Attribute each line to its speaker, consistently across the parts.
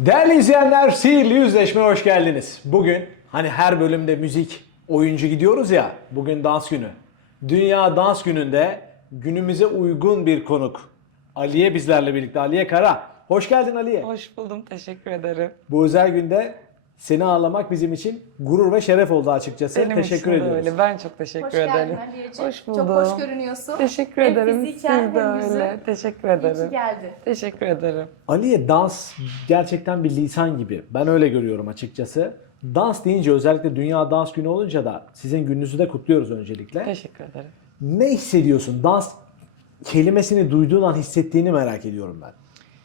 Speaker 1: Değerli izleyenler, Sihirli Yüzleşme'ye hoş geldiniz. Bugün hani her bölümde müzik, oyuncu gidiyoruz ya, bugün dans günü. Dünya Dans Günü'nde günümüze uygun bir konuk. Aliye bizlerle birlikte, Aliye Kara. Hoş geldin Aliye.
Speaker 2: Hoş buldum, teşekkür ederim.
Speaker 1: Bu özel günde seni ağırlamak bizim için gurur ve şeref oldu açıkçası.
Speaker 2: Benim
Speaker 1: teşekkür
Speaker 2: için de
Speaker 1: ediyoruz.
Speaker 2: öyle. Ben çok teşekkür
Speaker 3: Hoş
Speaker 2: ederim.
Speaker 3: geldin Aliyeciğim.
Speaker 2: Hoş buldum.
Speaker 3: Çok hoş görünüyorsun.
Speaker 2: Teşekkür
Speaker 3: Hem
Speaker 2: ederim.
Speaker 3: fiziken
Speaker 2: Siz de
Speaker 3: hem yüzün.
Speaker 2: öyle. Teşekkür
Speaker 3: İyi
Speaker 2: ederim.
Speaker 3: ki geldin.
Speaker 2: Teşekkür ederim.
Speaker 1: Aliye, dans gerçekten bir lisan gibi. Ben öyle görüyorum açıkçası. Dans deyince, özellikle Dünya Dans Günü olunca da sizin gününüzü de kutluyoruz öncelikle.
Speaker 2: Teşekkür ederim.
Speaker 1: Ne hissediyorsun? Dans kelimesini duyduğun an hissettiğini merak ediyorum ben.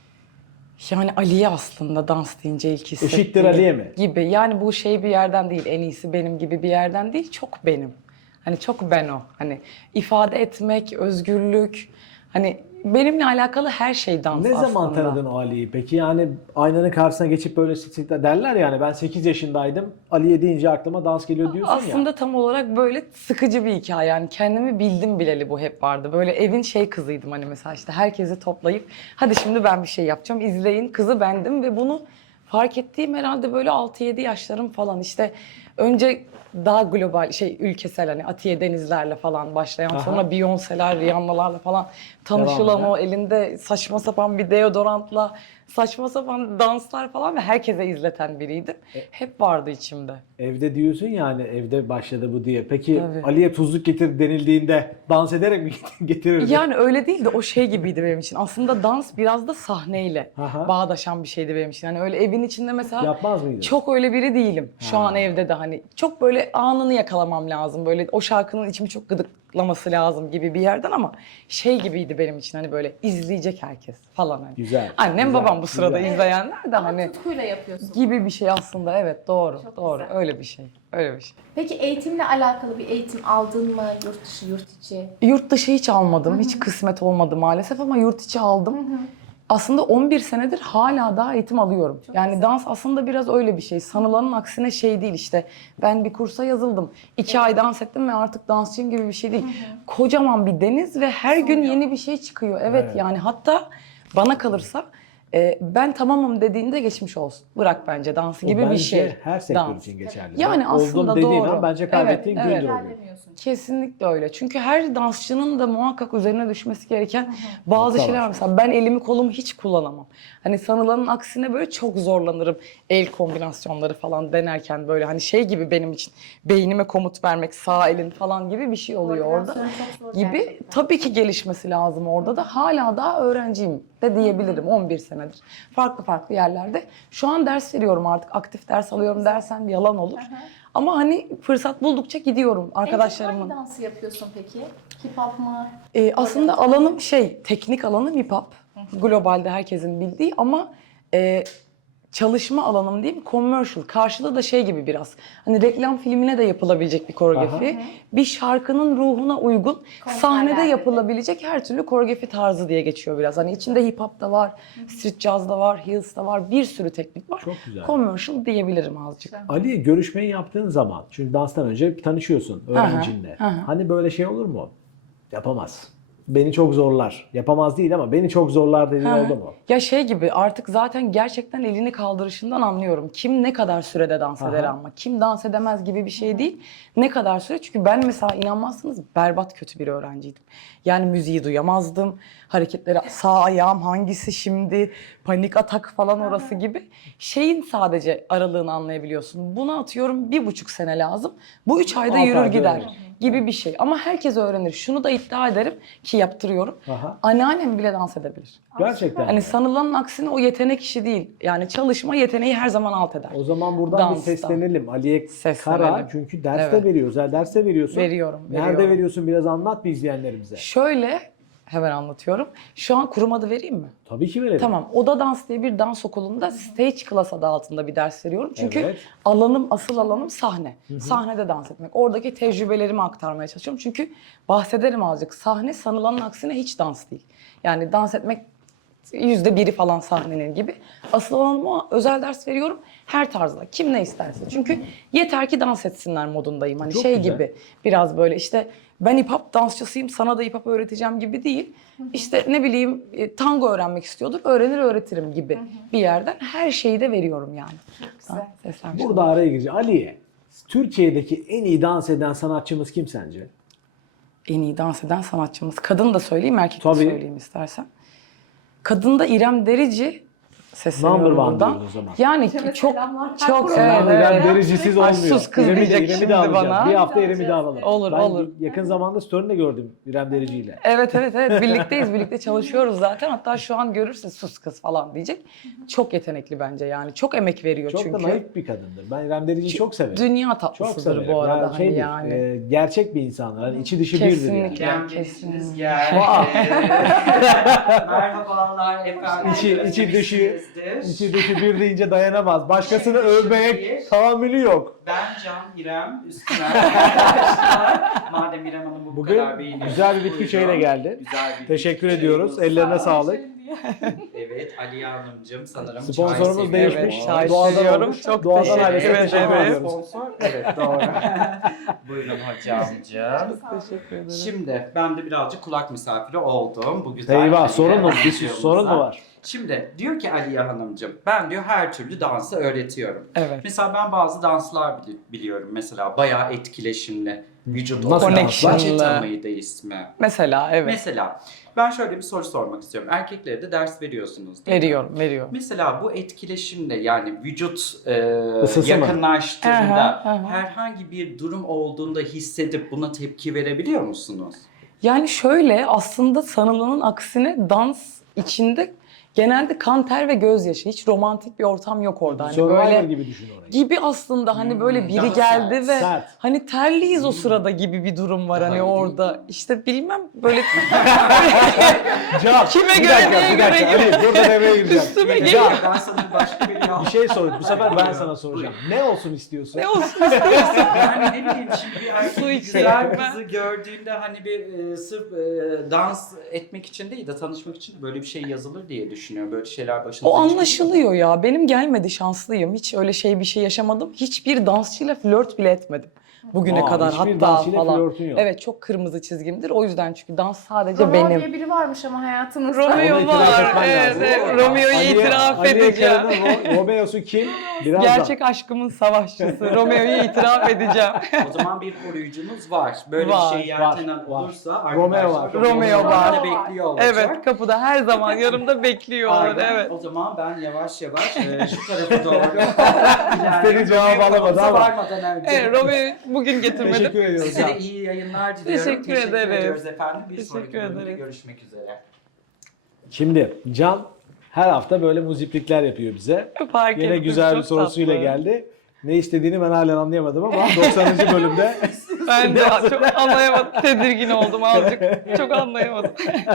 Speaker 2: Yani Aliye aslında dans deyince ilk hissettiğim
Speaker 1: Eşittir Aliye mi?
Speaker 2: gibi. Yani bu şey bir yerden değil, en iyisi benim gibi bir yerden değil, çok benim. Hani çok ben o. Hani ifade etmek, özgürlük, hani benimle alakalı her şey dans
Speaker 1: Ne
Speaker 2: aslında.
Speaker 1: zaman tanıdın o Ali'yi peki? Yani aynanın karşısına geçip böyle sıklıkla derler yani, ben 8 yaşındaydım, Aliye deyince aklıma dans geliyor diyorsun ya.
Speaker 2: Aslında tam olarak böyle sıkıcı bir hikaye, yani kendimi bildim bileli bu hep vardı. Böyle evin şey kızıydım, hani mesela işte herkesi toplayıp hadi şimdi ben bir şey yapacağım, izleyin kızı bendim ve bunu fark ettiğim herhalde böyle 6-7 yaşlarım falan. İşte önce daha global ülkesel, hani Atiye Denizler'le falan başlayan,
Speaker 1: Aha.
Speaker 2: sonra Beyoncé'ler, Rihanna'larla falan tanışılan,
Speaker 1: Devam
Speaker 2: o elinde saçma sapan bir deodorantla saçma sapan danslar falan ve herkese izleten biriydim. Hep vardı içimde.
Speaker 1: Evde diyorsun yani, evde başladı bu diye. Peki
Speaker 2: Tabii.
Speaker 1: Aliye tuzluk getir denildiğinde dans ederek mi getirirdi?
Speaker 2: Yani öyle değil de o şey gibiydi benim için. Aslında dans biraz da sahneyle
Speaker 1: Aha.
Speaker 2: bağdaşan bir şeydi benim için. Yani öyle evin içinde mesela
Speaker 1: Yapmaz mıydın?
Speaker 2: çok öyle biri değilim. Şu
Speaker 1: Ha.
Speaker 2: an evde de hani çok böyle anını yakalamam lazım. Böyle o şarkının içimi çok gıdıklaması lazım gibi bir yerden, ama şey gibiydi benim için, hani böyle izleyecek herkes falan hani.
Speaker 1: Güzel,
Speaker 2: Annem
Speaker 1: güzel,
Speaker 2: babam bu sırada
Speaker 1: güzel.
Speaker 2: izleyenler de
Speaker 3: Ama
Speaker 2: hani
Speaker 3: tutkuyla yapıyorsun.
Speaker 2: gibi bir şey aslında. Evet, doğru.
Speaker 3: Çok
Speaker 2: Doğru.
Speaker 3: güzel.
Speaker 2: Öyle bir şey. Öyle bir şey.
Speaker 3: Peki eğitimle alakalı bir eğitim aldın mı? Yurt dışı, yurt içi?
Speaker 2: Yurt dışı hiç almadım. Hiç kısmet olmadı maalesef, ama yurt içi aldım. Aslında 11 senedir hala daha eğitim alıyorum. Yani
Speaker 3: güzel.
Speaker 2: dans aslında biraz öyle bir şey. Sanılanın aksine şey değil işte. Ben bir kursa yazıldım. 2 ay dans ettim ve artık dansçıyım gibi bir şey değil. Kocaman bir deniz ve her gün
Speaker 3: Son
Speaker 2: yeni bir şey çıkıyor. Evet,
Speaker 1: Evet.
Speaker 2: yani hatta bana kalırsa ben tamamım dediğinde geçmiş olsun. Bırak bence dansı
Speaker 1: O
Speaker 2: gibi bir
Speaker 1: bence
Speaker 2: şey.
Speaker 1: her sektör
Speaker 2: Dans.
Speaker 1: için geçerli.
Speaker 2: Yani aslında
Speaker 1: Oldum dediğin
Speaker 2: doğru.
Speaker 1: an bence kaybettiğin
Speaker 2: Evet,
Speaker 1: gündür
Speaker 2: evet.
Speaker 1: oluyor.
Speaker 3: Demiyorsun.
Speaker 2: Kesinlikle öyle. Çünkü her dansçının da muhakkak üzerine düşmesi gereken bazı
Speaker 1: Nokta
Speaker 2: şeyler
Speaker 1: var.
Speaker 2: var. Mesela ben elimi kolumu hiç kullanamam. Hani sanılanın aksine böyle çok zorlanırım el kombinasyonları falan denerken, böyle hani şey gibi benim için beynime komut vermek, sağ elin falan gibi bir şey oluyor orada.
Speaker 3: Koordinasyon çok zor
Speaker 2: Gibi
Speaker 3: gerçekten.
Speaker 2: tabii ki gelişmesi lazım orada da. Hala daha öğrenciyim de diyebilirim, 11 senedir. Farklı farklı yerlerde. Şu an ders veriyorum artık. Aktif ders alıyorum dersen yalan olur. Ama hani fırsat buldukça gidiyorum arkadaşlarımın.
Speaker 3: Hangi dansı yapıyorsun peki? Hip hop mu?
Speaker 2: Aslında alanım teknik alanım hip hop. Globalde herkesin bildiği, ama çalışma alanım diyeyim commercial. Karşıda da şey gibi biraz. Hani reklam filmine de yapılabilecek bir koreografi. Bir şarkının ruhuna uygun sahnede
Speaker 3: Konserlerde de.
Speaker 2: yapılabilecek her türlü koreografi tarzı diye geçiyor biraz. Hani içinde hip hop da var, street jazz da var, heels da var. Bir sürü teknik var.
Speaker 1: Çok güzel.
Speaker 2: Commercial diyebilirim azıcık.
Speaker 1: Aliye, görüşmeyi yaptığın zaman, çünkü danstan önce tanışıyorsun öğrencinle. Hani böyle şey olur mu? Yapamaz. Beni çok zorlar. Yapamaz değil ama beni çok zorlar dediğin oldu mu?
Speaker 2: Ya şey gibi, artık zaten gerçekten elini kaldırışından anlıyorum. Kim ne kadar sürede dans eder, ama kim dans edemez gibi bir şey değil. Ne kadar süre? Çünkü ben mesela inanmazsınız berbat kötü bir öğrenciydim. Yani müziği duyamazdım. Hareketleri, sağ ayağım hangisi şimdi, panik atak falan orası gibi. Şeyin sadece aralığını anlayabiliyorsun. Buna atıyorum 1,5 sene lazım. Bu 3 ayda
Speaker 1: 6
Speaker 2: yürür
Speaker 1: ayda
Speaker 2: gider
Speaker 1: öğrenir.
Speaker 2: gibi bir şey. Ama herkes öğrenir. Şunu da iddia ederim ki yaptırıyorum. Anneannem bile dans edebilir.
Speaker 1: Gerçekten.
Speaker 2: Hani sanılanın aksine o yetenek işi değil. Yani çalışma yeteneği her zaman alt eder.
Speaker 1: O zaman buradan bir
Speaker 2: Dansta.
Speaker 1: seslenelim. Aliye
Speaker 2: Seslenelim.
Speaker 1: Kara, çünkü ders de
Speaker 2: Evet.
Speaker 1: veriyor, özel ders de veriyorsun.
Speaker 2: Veriyorum.
Speaker 1: Nerede veriyorsun? Biraz anlat bir izleyenlerimize.
Speaker 2: Şöyle hemen anlatıyorum. Şu an kurum adı vereyim mi?
Speaker 1: Tabii ki verelim.
Speaker 2: Tamam. Oda Dans diye bir dans okulunda stage class adı altında bir ders veriyorum. Çünkü
Speaker 1: Evet.
Speaker 2: asıl alanım sahne. Sahnede dans etmek. Oradaki tecrübelerimi aktarmaya çalışıyorum. Çünkü bahsederim azıcık. Sahne sanılanın aksine hiç dans değil. Yani dans etmek %1'i falan sahnenin gibi. Asıl alanım o, özel ders veriyorum her tarzda. Kim ne isterse. Çünkü yeter ki dans etsinler modundayım. Hani
Speaker 1: Çok
Speaker 2: şey
Speaker 1: güzel.
Speaker 2: gibi biraz böyle işte ben hip hop dansçısıyım sana da hip hop öğreteceğim gibi değil. İşte ne bileyim tango öğrenmek istiyordur öğrenir öğretirim gibi bir yerden her şeyi de veriyorum yani.
Speaker 3: güzel.
Speaker 2: Seslenmiş
Speaker 1: Burada araya gireceğim. Aliye, Türkiye'deki en iyi dans eden sanatçımız kim sence?
Speaker 2: en iyi dans eden sanatçımız. Kadın da söyleyeyim, erkek de
Speaker 1: Tabii.
Speaker 2: söyleyeyim istersen. Kadında İrem Derici sesleniyorum
Speaker 1: Number one
Speaker 2: buradan.
Speaker 1: diyoruz o zaman.
Speaker 2: Yani
Speaker 3: İrem'e
Speaker 2: çok
Speaker 3: selamlar.
Speaker 2: çok
Speaker 3: Selam
Speaker 1: İrem Dericisiz
Speaker 2: Ay,
Speaker 1: olmuyor.
Speaker 2: sus kız diyecek
Speaker 1: İrem'i
Speaker 2: şimdi
Speaker 1: de alacağız.
Speaker 2: bana.
Speaker 1: Bir hafta İrem'i de alalım.
Speaker 2: Olur,
Speaker 1: ben
Speaker 2: olur.
Speaker 1: yakın zamanda story'ini gördüm İrem Derici ile.
Speaker 2: Evet birlikteyiz, birlikte çalışıyoruz zaten. Hatta şu an görürsün sus kız falan diyecek. Çok yetenekli bence yani. Çok emek veriyor
Speaker 1: Çok
Speaker 2: çünkü.
Speaker 1: da naif bir kadındır. Ben İrem Derici'yi çok severim.
Speaker 2: Dünya
Speaker 1: Çok
Speaker 2: tatlısıdır
Speaker 1: severim.
Speaker 2: bu arada
Speaker 1: Yani
Speaker 2: hani
Speaker 1: şeydir,
Speaker 2: yani.
Speaker 1: gerçek bir insanlar. Yani içi dışı birdir
Speaker 2: Kesinlikle.
Speaker 1: yani.
Speaker 4: İrem
Speaker 2: Kesin.
Speaker 4: Derici'niz geldi. Merhabalar efendim.
Speaker 1: İçi dışı
Speaker 4: Özlemişsinizdir.
Speaker 1: bir deyince dayanamaz. Başkasını övmeye tahammülü yok.
Speaker 4: Ben Can İrem Üstüner arkadaşlar. Madem İrem Hanım bu
Speaker 1: Bugün
Speaker 4: kadar beğeniyor.
Speaker 1: güzel bir bitki çayıyla geldi.
Speaker 4: Güzel bir
Speaker 1: Teşekkür
Speaker 4: bitki
Speaker 1: ediyoruz.
Speaker 4: çayımız
Speaker 1: Ellerine
Speaker 4: var.
Speaker 1: sağlık.
Speaker 4: Evet Aliye Hanımcığım sanırım
Speaker 1: Sponsorumuz
Speaker 4: çay seviyor.
Speaker 1: değişmiş.
Speaker 2: Evet, çay
Speaker 1: Doğadan
Speaker 2: seviyorum.
Speaker 1: olmuş.
Speaker 2: Çok
Speaker 1: Doğadan
Speaker 2: teşekkür
Speaker 1: ailesine
Speaker 2: ederim.
Speaker 1: teşekkür
Speaker 2: Evet.
Speaker 1: ediyoruz.
Speaker 4: Sponsor. Evet doğru. Buyurun hocamcığım.
Speaker 2: Teşekkür ederim.
Speaker 4: Şimdi ben de birazcık kulak misafiri oldum. Bu güzel
Speaker 1: Eyvah
Speaker 4: Aliye
Speaker 1: sorun mu? Bir
Speaker 4: Hanımcığımıza.
Speaker 1: sorun mu var?
Speaker 4: Şimdi diyor ki Aliye Hanımcığım ben diyor her türlü dansı öğretiyorum.
Speaker 2: Evet.
Speaker 4: Mesela ben bazı danslar biliyorum. Mesela bayağı etkileşimli. Vücut
Speaker 1: Nasıl
Speaker 4: danslar?
Speaker 2: danslar?
Speaker 4: Bachata mıydı ismi?
Speaker 2: Mesela evet.
Speaker 4: Mesela ben şöyle bir soru sormak istiyorum. Erkeklere de ders veriyorsunuz değil mi?
Speaker 2: Veriyorum.
Speaker 4: Mesela bu etkileşimde yani vücut
Speaker 1: Isısı mı?
Speaker 4: yakınlaştığında
Speaker 2: Aha, aha.
Speaker 4: herhangi bir durum olduğunda hissedip buna tepki verebiliyor musunuz?
Speaker 2: Yani şöyle aslında sanılanın aksine dans içinde genelde kan, ter ve gözyaşı. Hiç romantik bir ortam yok orada. Hani
Speaker 1: Survivor
Speaker 2: böyle
Speaker 1: gibi düşün orayı.
Speaker 2: gibi aslında hani böyle biri
Speaker 4: daha
Speaker 2: geldi
Speaker 4: sert,
Speaker 2: ve
Speaker 1: sert.
Speaker 2: hani terliyiz o sırada gibi bir durum var
Speaker 4: Daha
Speaker 2: hani
Speaker 4: iyi
Speaker 2: orada. İşte bilmem böyle
Speaker 1: Can,
Speaker 2: Kime
Speaker 1: bir
Speaker 2: göre,
Speaker 1: dakika,
Speaker 2: neye
Speaker 1: bir dakika.
Speaker 2: göre
Speaker 1: Ali, burada devreye gireceğim.
Speaker 2: Üstüme
Speaker 1: Can,
Speaker 2: geliyor.
Speaker 4: Ben sana başka bir
Speaker 1: bir şey sor. Bu sefer ben sana soracağım. Ne olsun istiyorsun?
Speaker 2: ne olsun
Speaker 4: Yani ne bileyim şimdi bir erkek
Speaker 2: Su
Speaker 4: bir
Speaker 2: içeyim
Speaker 4: güzel
Speaker 2: ben.
Speaker 4: kızı gördüğünde hani bir sırf dans etmek için değil de tanışmak için de böyle bir şey yazılır diye düşünüyorum. Böyle şeyler başınıza
Speaker 2: O
Speaker 4: hiç
Speaker 2: anlaşılıyor ya. Benim gelmedi şanslıyım. Hiç öyle bir şey yaşamadım. Hiçbir dansçıyla flört bile etmedim. Bugüne
Speaker 1: Aa,
Speaker 2: kadar
Speaker 1: hiçbir
Speaker 2: hatta
Speaker 1: dansçıyla
Speaker 2: falan.
Speaker 1: flörtün yok.
Speaker 2: Evet çok kırmızı çizgimdir. O yüzden çünkü dans sadece
Speaker 3: Romeo
Speaker 2: benim.
Speaker 3: diye biri varmış ama hayatınızda.
Speaker 2: Romeo
Speaker 1: Ona itiraf
Speaker 2: var.
Speaker 1: etmen
Speaker 2: Evet,
Speaker 1: lazım.
Speaker 2: evet.
Speaker 4: Aliye-
Speaker 2: Romeo'yu itiraf edeceğim.
Speaker 1: Aliye Romeo'su kim? Birazdan.
Speaker 2: Gerçek aşkımın savaşçısı. Romeo'yu itiraf edeceğim.
Speaker 4: O zaman bir koruyucunuz var. Böyle
Speaker 2: Var,
Speaker 4: bir şey
Speaker 1: var,
Speaker 4: yeltenen
Speaker 1: var.
Speaker 4: olursa
Speaker 1: Romeo var.
Speaker 2: Romeo var.
Speaker 4: da bekliyor olacak.
Speaker 2: Evet kapıda her zaman yanımda bekliyor olur.
Speaker 4: Aynen.
Speaker 2: Evet.
Speaker 4: O zaman ben yavaş yavaş şu tarafa doğru
Speaker 1: İstediği cevabı
Speaker 4: Romeo
Speaker 1: alamadı
Speaker 4: konumuza
Speaker 1: ama.
Speaker 4: varmadan önce.
Speaker 2: Evet Romeo'yu bugün getirmedim.
Speaker 1: Teşekkür ediyoruz.
Speaker 4: Size de
Speaker 1: Can.
Speaker 4: iyi yayınlar diliyorum.
Speaker 2: Teşekkür ederiz.
Speaker 4: ediyoruz efendim. Bir
Speaker 2: Teşekkür
Speaker 4: sonraki bölümde
Speaker 2: ederiz.
Speaker 4: görüşmek üzere.
Speaker 1: Şimdi Can her hafta böyle muziplikler yapıyor bize.
Speaker 2: Fark
Speaker 1: Yine
Speaker 2: ettim,
Speaker 1: güzel bir
Speaker 2: çok
Speaker 1: sorusuyla
Speaker 2: tatlı.
Speaker 1: geldi. Ne istediğini ben halen anlayamadım ama 90. bölümde
Speaker 2: Ben de çok anlayamadım. Tedirgin oldum azıcık. Çok anlayamadım.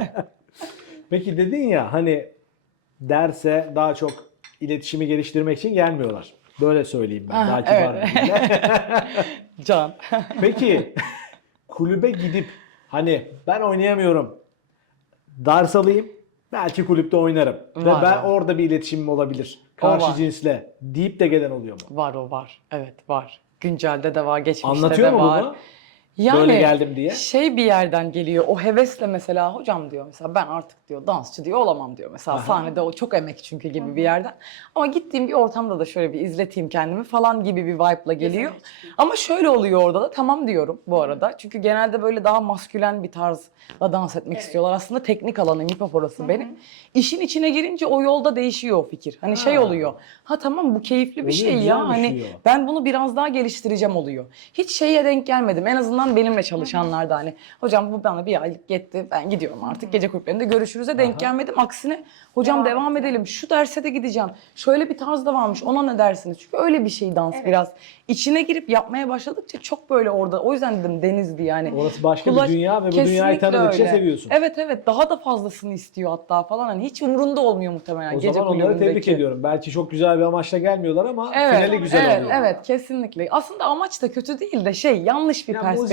Speaker 1: peki dedin ya hani derse daha çok iletişimi geliştirmek için gelmiyorlar. Böyle söyleyeyim ben
Speaker 2: Aha,
Speaker 1: daha kibar
Speaker 2: evet.
Speaker 1: bir dille.
Speaker 2: Can.
Speaker 1: Peki kulübe gidip hani ben oynayamıyorum ders alayım belki kulüpte oynarım ve
Speaker 2: Var,
Speaker 1: ben
Speaker 2: var.
Speaker 1: orada bir iletişimim olabilir
Speaker 2: O
Speaker 1: karşı
Speaker 2: var.
Speaker 1: cinsle deyip de gelen oluyor mu?
Speaker 2: Var o var. Evet var. Güncelde de var, geçmişte
Speaker 1: Anlatıyor
Speaker 2: de
Speaker 1: mu
Speaker 2: var.
Speaker 1: bunu?
Speaker 2: Yani
Speaker 1: Böyle geldim diye.
Speaker 2: şey bir yerden geliyor. O hevesle mesela hocam diyor mesela ben artık diyor dansçı diyor olamam diyor. Mesela
Speaker 1: Aha.
Speaker 2: sahnede o çok emek çünkü gibi bir yerden. Ama gittiğim bir ortamda da şöyle bir izleteyim kendimi falan gibi bir vibe'la geliyor. Ama şöyle oluyor orada da tamam diyorum bu arada. Çünkü genelde böyle daha maskülen bir tarzla dans etmek istiyorlar. Aslında teknik alanım hip hop orası benim. İşin içine girince o yolda değişiyor o fikir. Hani şey
Speaker 1: Ha.
Speaker 2: oluyor. Ha tamam bu keyifli bir
Speaker 1: Oluyor,
Speaker 2: şey ya.
Speaker 1: güzelmiş
Speaker 2: Hani
Speaker 1: diyor.
Speaker 2: ben bunu biraz daha geliştireceğim oluyor. Hiç şeye denk gelmedim. En azından benimle çalışanlarda hani hocam bu bana bir aylık yetti. Ben gidiyorım artık. Gece kulüplerinde görüşürüz'e denk gelmedim. Aksine hocam devam edelim. Şu derse de gideceğim. Şöyle bir tarz da varmış. Ona ne dersiniz? Çünkü öyle bir şey dans biraz. İçine girip yapmaya başladıkça çok böyle orada. O yüzden dedim denizdi yani.
Speaker 1: Orası başka
Speaker 2: Kulaç-
Speaker 1: bir dünya ve bu dünyayı
Speaker 2: Kesinlikle
Speaker 1: tanıdıkça
Speaker 2: öyle.
Speaker 1: seviyorsun.
Speaker 2: Evet daha da fazlasını istiyor hatta falan. Hani hiç umurunda olmuyor muhtemelen
Speaker 1: O
Speaker 2: gece
Speaker 1: zaman onları tebrik
Speaker 2: kulübündeki.
Speaker 1: ediyorum. Belki çok güzel bir amaçla gelmiyorlar ama
Speaker 2: Evet,
Speaker 1: finali güzel
Speaker 2: evet,
Speaker 1: oluyor.
Speaker 2: evet kesinlikle. Aslında amaç da kötü değil de yanlış bir
Speaker 1: Ya
Speaker 2: perspektif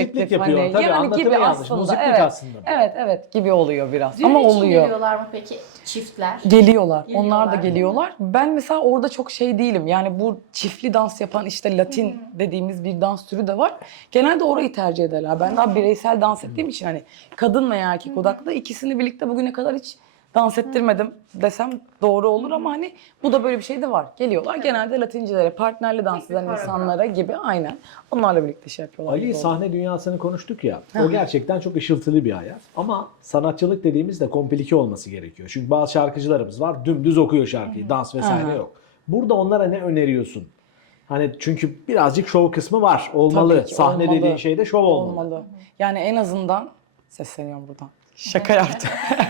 Speaker 1: Müziklik yapıyor
Speaker 2: hani,
Speaker 1: tabii,
Speaker 2: yani
Speaker 1: anlatımı
Speaker 2: gibi
Speaker 1: yanlış.
Speaker 2: aslında.
Speaker 1: Müziklik
Speaker 2: Evet.
Speaker 1: aslında.
Speaker 2: Evet gibi oluyor biraz
Speaker 3: Düğün
Speaker 2: ama
Speaker 3: için
Speaker 2: oluyor.
Speaker 3: geliyorlar mı peki çiftler?
Speaker 2: Geliyorlar.
Speaker 3: Geliyorlar,
Speaker 2: Onlar da
Speaker 3: değil mi?
Speaker 2: geliyorlar. Ben mesela orada çok şey değilim. Yani bu çiftli dans yapan işte Latin dediğimiz bir dans türü de var. Genelde orayı tercih ederler. Ben daha bireysel dans ettiğim için hani kadın veya erkek odaklı ikisini birlikte bugüne kadar hiç dans ettirmedim desem doğru olur ama hani bu da böyle bir şey de var. Geliyorlar genelde Latincilere, partnerli dans eden insanlara gibi aynen. Onlarla birlikte şey yapıyorlar.
Speaker 1: Ali,
Speaker 2: gibi oldu.
Speaker 1: sahne dünyasını konuştuk ya. O gerçekten çok ışıltılı bir hayat. Ama sanatçılık dediğimizde komplike olması gerekiyor. Çünkü bazı şarkıcılarımız var, dümdüz okuyor şarkıyı. Dans vesaire yok. Burada onlara ne öneriyorsun? Hani çünkü birazcık şov kısmı var. Olmalı.
Speaker 2: Tabii ki,
Speaker 1: Sahne
Speaker 2: olmalı.
Speaker 1: dediğin şeyde şov olmalı.
Speaker 2: Yani en azından sesleniyorum buradan. Şaka yaptım.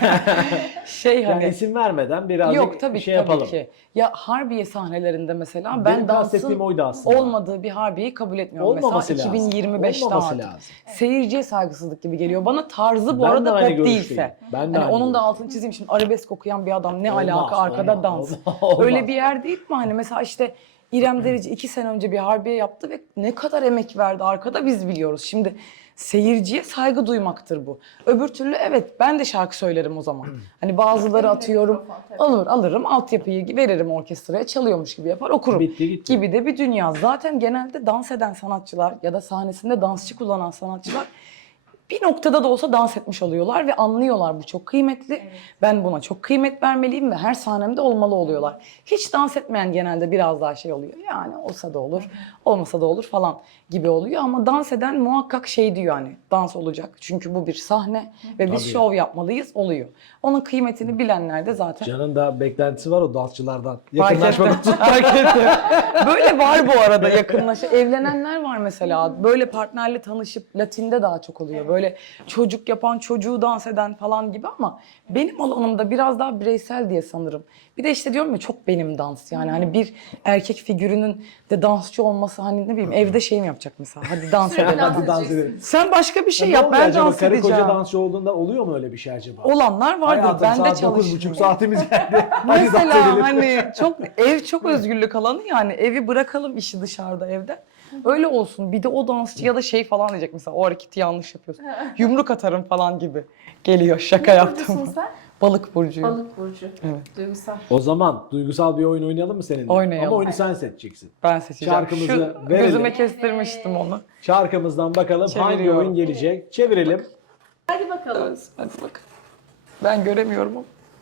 Speaker 2: Şey
Speaker 1: Yani
Speaker 2: hani
Speaker 1: isim vermeden birazcık
Speaker 2: yok tabii
Speaker 1: bir
Speaker 2: ki
Speaker 1: şey
Speaker 2: tabii
Speaker 1: yapalım.
Speaker 2: ki. Ya Harbiye sahnelerinde mesela
Speaker 1: Benim
Speaker 2: ben
Speaker 1: kastettiğim
Speaker 2: dansın
Speaker 1: oydu aslında.
Speaker 2: olmadığı bir Harbiye'yi kabul etmiyorum.
Speaker 1: Olmaması
Speaker 2: mesela
Speaker 1: lazım.
Speaker 2: 2025'te
Speaker 1: Olmaması
Speaker 2: artık.
Speaker 1: lazım.
Speaker 2: Seyirciye saygısızlık gibi geliyor. Bana tarzı bu
Speaker 1: Ben de
Speaker 2: arada
Speaker 1: aynı
Speaker 2: pop
Speaker 1: görüşteyim.
Speaker 2: değilse.
Speaker 1: Ben de
Speaker 2: Hani
Speaker 1: aynı
Speaker 2: onun da
Speaker 1: görüşteyim.
Speaker 2: altını çizeyim şimdi arabesk okuyan bir adam ne
Speaker 1: Olmaz,
Speaker 2: alaka arkada
Speaker 1: olmaz,
Speaker 2: dans.
Speaker 1: olmaz.
Speaker 2: Öyle bir yer değil mi hani mesela işte İrem Derici 2 sene önce bir Harbiye yaptı ve ne kadar emek verdi arkada biz biliyoruz. Şimdi seyirciye saygı duymaktır bu. Öbür türlü evet ben de şarkı söylerim o zaman. Hani bazıları atıyorum alırım altyapıyı veririm orkestraya çalıyormuş gibi yapar okurum.
Speaker 1: Bitti gitti.
Speaker 2: Gibi de bir dünya. Zaten genelde dans eden sanatçılar ya da sahnesinde dansçı kullanan sanatçılar bir noktada da olsa dans etmiş oluyorlar ve anlıyorlar bu çok kıymetli. Ben buna çok kıymet vermeliyim ve her sahnemde olmalı oluyorlar. Hiç dans etmeyen genelde biraz daha şey oluyor. Yani olsa da olur, olmasa da olur falan gibi oluyor. Ama dans eden muhakkak şey diyor hani dans olacak. Çünkü bu bir sahne ve biz
Speaker 1: Tabii.
Speaker 2: şov yapmalıyız oluyor. Onun kıymetini bilenler de zaten
Speaker 1: Can'ın da beklentisi var o dansçılardan.
Speaker 2: fark
Speaker 1: Yakınlaşmak
Speaker 2: ettim. Fark ettim. Böyle var bu arada evlenenler var mesela. Böyle partnerle tanışıp Latin'de daha çok oluyor. Böyle çocuk yapan, çocuğu dans eden falan gibi ama benim alanımda biraz daha bireysel diye sanırım. Bir de işte diyorum ya çok benim dans yani hani bir erkek figürünün de dansçı olması hani ne bileyim evde şey mi yapacak mesela hadi dans
Speaker 3: Sürekli
Speaker 2: edelim.
Speaker 3: dans
Speaker 1: Hadi dans
Speaker 3: edeceksin.
Speaker 1: edelim.
Speaker 2: Sen başka bir şey
Speaker 1: Ne
Speaker 2: yap
Speaker 1: oluyor
Speaker 2: ben
Speaker 1: acaba?
Speaker 2: dans
Speaker 1: Karı
Speaker 2: edeceğim.
Speaker 1: koca dansçı olduğunda oluyor mu öyle bir şey acaba?
Speaker 2: Olanlar vardır
Speaker 1: Hayatım,
Speaker 2: ben de
Speaker 1: saat 9.30
Speaker 2: çalışmıyorum.
Speaker 1: saatimiz geldi. Hadi dans
Speaker 2: Mesela
Speaker 1: edelim.
Speaker 2: hani ev çok özgürlük alanı yani evi bırakalım işi dışarıda evde. Öyle olsun. Bir de o dansçı ya da şey falan diyecek mesela o hareketi yanlış yapıyorsun. Yumruk atarım falan gibi geliyor. Şaka
Speaker 3: Ne
Speaker 2: yaptım.
Speaker 3: burcusun sen?
Speaker 2: Balık burcuyum.
Speaker 3: Balık burcu.
Speaker 2: Evet.
Speaker 3: Duygusal.
Speaker 1: O zaman duygusal bir oyun oynayalım mı seninle?
Speaker 2: Oynayalım.
Speaker 1: Ama oyunu sen seçeceksin.
Speaker 2: Ben seçeceğim.
Speaker 1: Şarkımızı
Speaker 2: Şu
Speaker 1: verelim.
Speaker 2: gözüme kestirmiştim onu.
Speaker 1: Şarkımızdan bakalım hangi
Speaker 2: Çeviriyorum.
Speaker 1: oyun gelecek. Çevirelim.
Speaker 3: Hadi bakalım.
Speaker 2: Hadi bakın. Ben göremiyorum ama.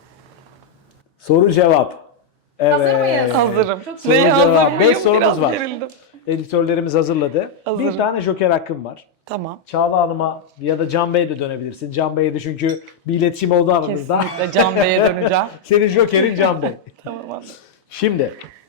Speaker 1: Soru cevap. Evet.
Speaker 3: Hazır mıyız?
Speaker 2: Hazırım.
Speaker 3: Çok
Speaker 2: Neye
Speaker 1: soru
Speaker 2: hazır
Speaker 1: cevap.
Speaker 2: mıyım?
Speaker 1: Beş sorumuz
Speaker 2: Biraz
Speaker 1: var.
Speaker 2: gerildim.
Speaker 1: Editörlerimiz hazırladı.
Speaker 2: Hazırım.
Speaker 1: Bir tane joker hakkım var.
Speaker 2: Tamam.
Speaker 1: Çağla Hanım'a ya da Can Bey'e de dönebilirsin. Can Bey'e de çünkü bir iletişim oldu aramızda.
Speaker 2: Kesinlikle Can Bey'e döneceğim.
Speaker 1: Senin jokerin Can Bey.
Speaker 2: Tamam abi.
Speaker 1: Şimdi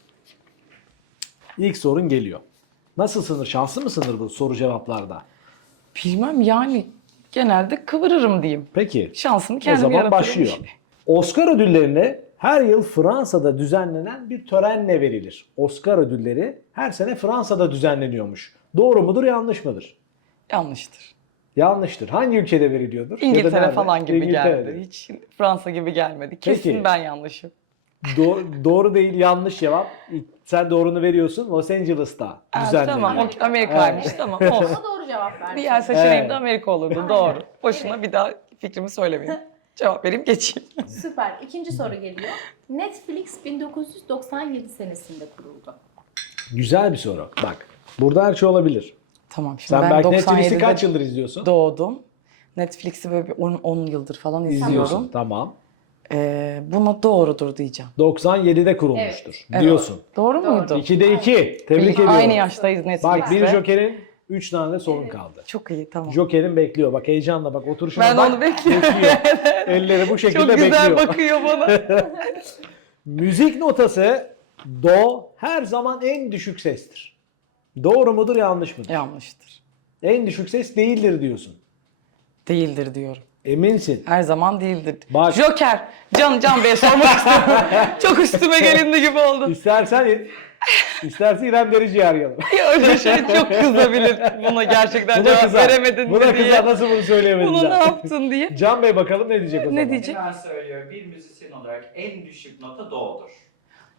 Speaker 1: ilk sorun geliyor. Nasıl sınır? Şanslı mı sınır bu soru cevaplarda?
Speaker 2: Bilmem yani genelde kıvırırım diyeyim.
Speaker 1: Peki.
Speaker 2: Şansımı
Speaker 1: O
Speaker 2: kendim
Speaker 1: zaman
Speaker 2: yaratırım.
Speaker 1: başlıyor. Oscar ödüllerini her yıl Fransa'da düzenlenen bir törenle verilir. Oscar ödülleri her sene Fransa'da düzenleniyormuş. Doğru mudur, yanlış mıdır?
Speaker 2: Yanlıştır.
Speaker 1: Yanlıştır. Hangi ülkede veriliyordur? Ya da
Speaker 2: İngiltere
Speaker 1: nerede?
Speaker 2: falan gibi
Speaker 1: İngiltere'de.
Speaker 2: geldi. Hiç Fransa gibi gelmedi. Kesin
Speaker 1: Peki.
Speaker 2: ben yanlışım.
Speaker 1: Doğru değil, yanlış cevap. Sen doğrunu veriyorsun. Los Angeles'ta
Speaker 2: Ha,
Speaker 1: düzenleniyor.
Speaker 2: tamam, o Amerika'ymış. Tamam, olsun.
Speaker 3: Ama doğru cevap verdi.
Speaker 2: Diğer seçeneğim
Speaker 1: Evet.
Speaker 2: de Amerika olurdu. Doğru. Boşuna bir daha fikrimi söylemeyeyim. Cevap vereyim, geçeyim.
Speaker 3: Süper. İkinci soru geliyor. Netflix 1997 senesinde kuruldu.
Speaker 1: Güzel bir soru. Bak, burada her şey olabilir.
Speaker 2: Tamam, şimdi
Speaker 1: Sen
Speaker 2: ben
Speaker 1: belki Netflix'i
Speaker 2: 97'de
Speaker 1: kaç yıldır izliyorsun?
Speaker 2: doğdum. Netflix'i böyle bir 10 yıldır falan
Speaker 1: İzliyorsun.
Speaker 2: izliyorum.
Speaker 1: Tamam.
Speaker 2: Buna doğrudur diyeceğim.
Speaker 1: 97'de kurulmuştur.
Speaker 2: Evet.
Speaker 1: Diyorsun.
Speaker 2: Doğru muydu?
Speaker 1: 2'de 2. Tebrik ediyorum.
Speaker 2: Aynı yaştayız Netflix'te.
Speaker 1: Bak, bir Joker'in 3 tane de sorun kaldı.
Speaker 2: Çok iyi, tamam.
Speaker 1: Joker'in bekliyor. Bak heyecanla bak oturuşuna
Speaker 2: Ben
Speaker 1: bak.
Speaker 2: onu bekliyorum.
Speaker 1: Bekliyor. Elleri bu şekilde
Speaker 2: Çok güzel
Speaker 1: bekliyor.
Speaker 2: bakıyor bana.
Speaker 1: Müzik notası do her zaman en düşük sestir. Doğru mudur, yanlış mıdır?
Speaker 2: Yanlıştır.
Speaker 1: En düşük ses değildir diyorsun.
Speaker 2: Değildir diyorum.
Speaker 1: Eminsin.
Speaker 2: Her zaman değildir.
Speaker 1: Bak.
Speaker 2: Joker. Can Bey'e sormak istiyorum. Çok üstüme gelindi gibi oldu.
Speaker 1: İstersen İrem Derici'yi arayalım.
Speaker 2: Ya öyle şey çok kızabilir. Buna gerçekten cevap veremedin
Speaker 1: Buna
Speaker 2: mi diye.
Speaker 1: kızar, nasıl bunu söyleyemedin
Speaker 2: Bunu ne
Speaker 1: zaten.
Speaker 2: yaptın diye.
Speaker 1: Can Bey bakalım ne diyecek o zaman?
Speaker 2: Ne diyecek?
Speaker 4: Ben söylüyorum, bir müzisyen olarak en düşük nota do'dur.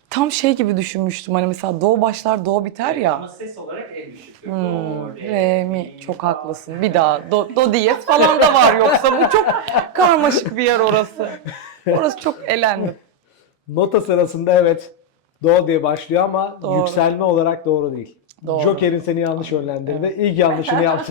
Speaker 2: Tam şey gibi düşünmüştüm. Hani mesela do başlar, do biter
Speaker 4: Ama
Speaker 2: ya.
Speaker 4: ses olarak en düşüktür.
Speaker 2: Hmm, re, mi. Çok haklısın. Bir daha. Do diyez falan da var yoksa. Bu çok karmaşık bir yer orası. Orası çok elendim.
Speaker 1: Nota sırasında evet do diye başlıyor ama
Speaker 2: Doğru.
Speaker 1: yükselme olarak doğru değil.
Speaker 2: Doğru.
Speaker 1: Joker'in seni yanlış yönlendirdi. İlk yanlışını yaptın.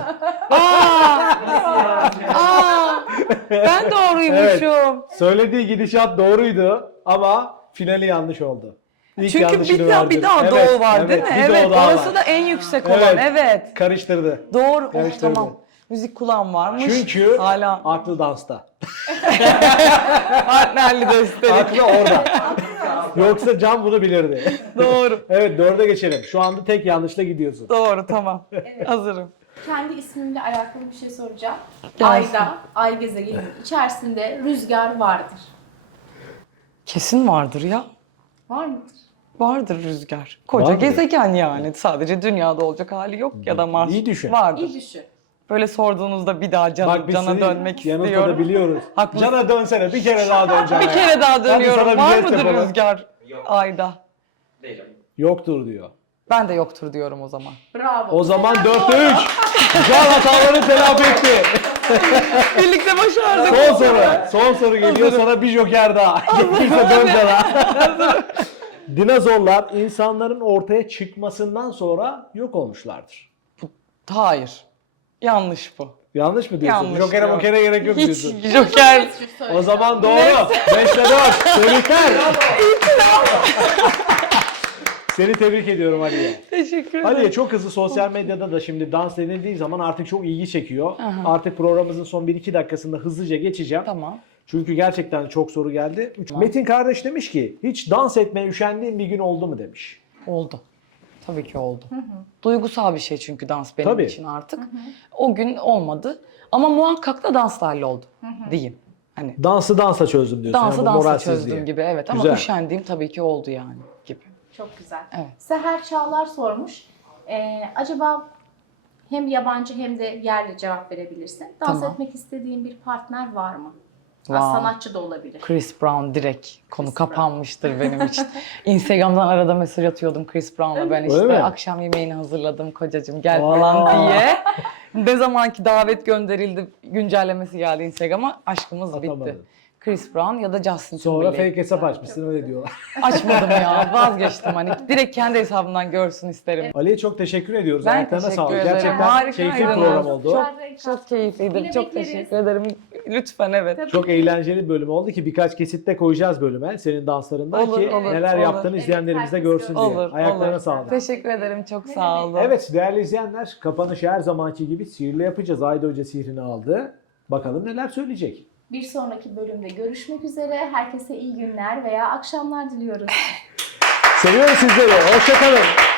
Speaker 2: Ben doğruymuşum.
Speaker 1: Söylediği gidişat doğruydu ama finali yanlış oldu. İlk
Speaker 2: Çünkü
Speaker 1: yanlışını
Speaker 2: bir daha,
Speaker 1: verdin.
Speaker 2: bir daha
Speaker 1: Evet,
Speaker 2: do var değil mi?
Speaker 1: bir
Speaker 2: Evet.
Speaker 1: do daha
Speaker 2: Orası
Speaker 1: var.
Speaker 2: da en yüksek olan. Evet.
Speaker 1: Karıştırdı.
Speaker 2: Doğru. Oh,
Speaker 1: Karıştırdı.
Speaker 2: tamam. Müzik kulağım varmış.
Speaker 1: Çünkü
Speaker 2: hala
Speaker 1: aklı dansta.
Speaker 2: partnerli de üstelik.
Speaker 1: Aklı orada. Yoksa Can bunu bilirdi.
Speaker 2: Doğru.
Speaker 1: Evet 4'e geçelim. Şu anda tek yanlışla gidiyorsun.
Speaker 2: Doğru, tamam. Hazırım.
Speaker 3: Kendi ismimle alakalı bir şey soracağım.
Speaker 2: Gelsin.
Speaker 3: Ayda, ay gezegeninin içerisinde rüzgar vardır.
Speaker 2: Kesin vardır ya.
Speaker 3: Var mıdır?
Speaker 2: Vardır rüzgar. Koca
Speaker 1: Vardır.
Speaker 2: gezegen yani. Sadece dünyada olacak hali yok ya da Mars.
Speaker 1: İyi düşün.
Speaker 2: Vardır.
Speaker 3: İyi düşün.
Speaker 2: Böyle sorduğunuzda bir daha
Speaker 1: Bak biz
Speaker 2: cana
Speaker 1: seni
Speaker 2: dönmek istiyorum.
Speaker 1: yanıltabiliyoruz.
Speaker 2: Haklısın.
Speaker 1: Cana dönsene bir kere daha döneceğim.
Speaker 2: Bir kere daha dönüyorum.
Speaker 1: sana bir
Speaker 2: Var
Speaker 1: jest
Speaker 2: mıdır
Speaker 1: yapalım.
Speaker 2: rüzgar
Speaker 4: Yok.
Speaker 2: ayda?
Speaker 4: Değilim.
Speaker 1: Yoktur diyor.
Speaker 2: Ben de yoktur diyorum o zaman.
Speaker 3: Bravo.
Speaker 1: O zaman
Speaker 3: Sefer
Speaker 1: 4'te
Speaker 3: doğru.
Speaker 1: 3. Can hatalarını telafi etti.
Speaker 2: Birlikte başardık.
Speaker 1: Son soru. Son soru geliyor. Sana bir joker daha. Gerekirse dön cana. Dinozorlar insanların ortaya çıkmasından sonra yok olmuşlardır.
Speaker 2: Hayır. Yanlış bu.
Speaker 1: Yanlış mı diyorsun?
Speaker 2: Yanlış
Speaker 1: Jokere
Speaker 2: diyorum.
Speaker 1: mokere gerek yok
Speaker 2: Hiç
Speaker 1: diyorsun.
Speaker 2: joker.
Speaker 3: Net bir söyleyeceğim.
Speaker 1: O zaman doğru. 5'te 4. Tebrikler. Seni tebrik ediyorum Aliye.
Speaker 2: Teşekkür ederim.
Speaker 1: Aliye çok hızlı sosyal medyada da şimdi dans denildiği zaman artık çok ilgi çekiyor. Artık programımızın son 1-2 dakikasında hızlıca geçeceğim.
Speaker 2: Tamam.
Speaker 1: Çünkü gerçekten çok soru geldi. Metin kardeş demiş ki hiç dans etmeye üşendiğin bir gün oldu mu demiş.
Speaker 2: Oldu. Tabii ki oldu. Duygusal bir şey çünkü dans benim
Speaker 1: Tabii.
Speaker 2: için artık. O gün olmadı. Ama muhakkak da dansla halloldu diyeyim. Hani
Speaker 1: Dansı dansla çözdüm diyorsun.
Speaker 2: dansı
Speaker 1: yani bu
Speaker 2: dansla
Speaker 1: moralsizliği.
Speaker 2: çözdüğüm gibi evet. Ama
Speaker 1: Güzel.
Speaker 2: üşendiğim tabii ki oldu yani gibi.
Speaker 3: Çok güzel.
Speaker 2: Evet.
Speaker 3: Seher Çağlar sormuş. Acaba hem yabancı hem de yerli cevap verebilirsin. Dans
Speaker 2: Tamam.
Speaker 3: etmek istediğin bir partner var mı?
Speaker 2: Var.
Speaker 3: Sanatçı da olabilir.
Speaker 2: Chris Brown direkt konu
Speaker 3: Chris
Speaker 2: kapanmıştır benim için. Instagram'dan arada mesaj atıyordum Chris Brown'la ben işte
Speaker 1: mi?
Speaker 2: akşam yemeğini hazırladım kocacığım gel
Speaker 1: Aa.
Speaker 2: falan diye. Ne zamanki davet gönderildi, güncellemesi geldi Instagram'a aşkımız
Speaker 1: Atamadın.
Speaker 2: bitti. Chris Brown ya da Justin
Speaker 1: Sonra
Speaker 2: Timberlake.
Speaker 1: fake hesap açmışsın öyle diyorlar.
Speaker 2: Açmadım ya vazgeçtim hani direkt kendi hesabımdan görsün isterim.
Speaker 1: Ali'ye çok teşekkür ediyoruz.
Speaker 2: Ben
Speaker 1: Ayaklarına
Speaker 2: teşekkür
Speaker 1: sağlık.
Speaker 2: ederim.
Speaker 1: Gerçekten
Speaker 2: Harikaydınız.
Speaker 1: keyifli bir program oldu.
Speaker 2: Çok keyifliydi.
Speaker 3: Yine
Speaker 2: Çok
Speaker 3: bekleriz.
Speaker 2: teşekkür ederim. Lütfen evet.
Speaker 1: Çok eğlenceli bir bölüm oldu ki birkaç kesitte koyacağız bölüme senin danslarından
Speaker 2: Olur,
Speaker 1: ki
Speaker 2: olur,
Speaker 1: neler
Speaker 2: olur.
Speaker 1: yaptığını izleyenlerimiz de görsün diye.
Speaker 2: Olur,
Speaker 1: Ayaklarına
Speaker 2: olur.
Speaker 1: sağlık.
Speaker 2: Teşekkür ederim. Çok sağ olun.
Speaker 1: Evet değerli izleyenler kapanışı her zamanki gibi sihirli yapacağız. Ayda Hoca sihrini aldı. Bakalım neler söyleyecek.
Speaker 3: Bir sonraki bölümde görüşmek üzere. Herkese iyi günler veya akşamlar diliyoruz.
Speaker 1: Seviyoruz sizleri. Hoşçakalın.